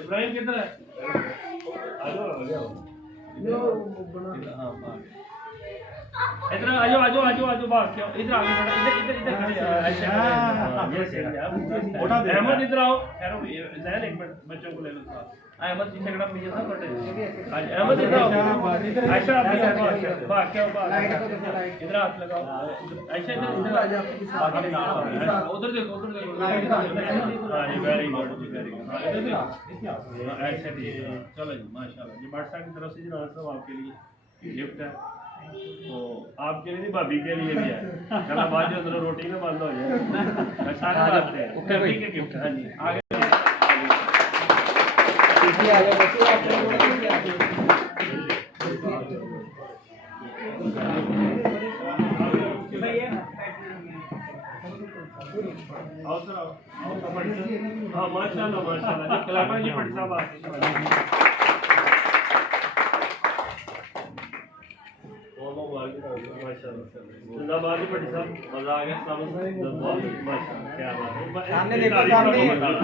इब्राहिम किधर है? इधर आजो आजो आजो आजो बाहर क्यों इधर आगे थोड़ा इधर इधर इधर खड़े अहमद इधर आओ ठहरो जैन एक मिनट बच्चों को ले लो साथ अहमद पीछे खड़ा पीछे सब बैठे अहमद इधर आओ आयशा आप बाहर क्यों बाहर इधर हाथ लगाओ आयशा इधर इधर आ जाओ उधर देखो हां जी वेरी गुड वेरी गुड इधर देखो ऐसे ठीक है चलो जी माशाल्लाह ये बादशाह की तरफ से जनाब साहब आपके लिए गिफ्ट है तो आपके लिए नहीं भाभी के लिए भी है चलो बाद में अंदर रोटी ना बंद हो जाए सारे बात है ठीक है गिफ्ट हां जी आगे पीछे आ जाओ बच्चों आप आओ सर आओ हां माशाल्लाह माशाल्लाह कलामा जी पट साहब जिंदाबाद पट्टी साहब मजा आ गया माशाल्लाह क्या बात है सामने देखो सामने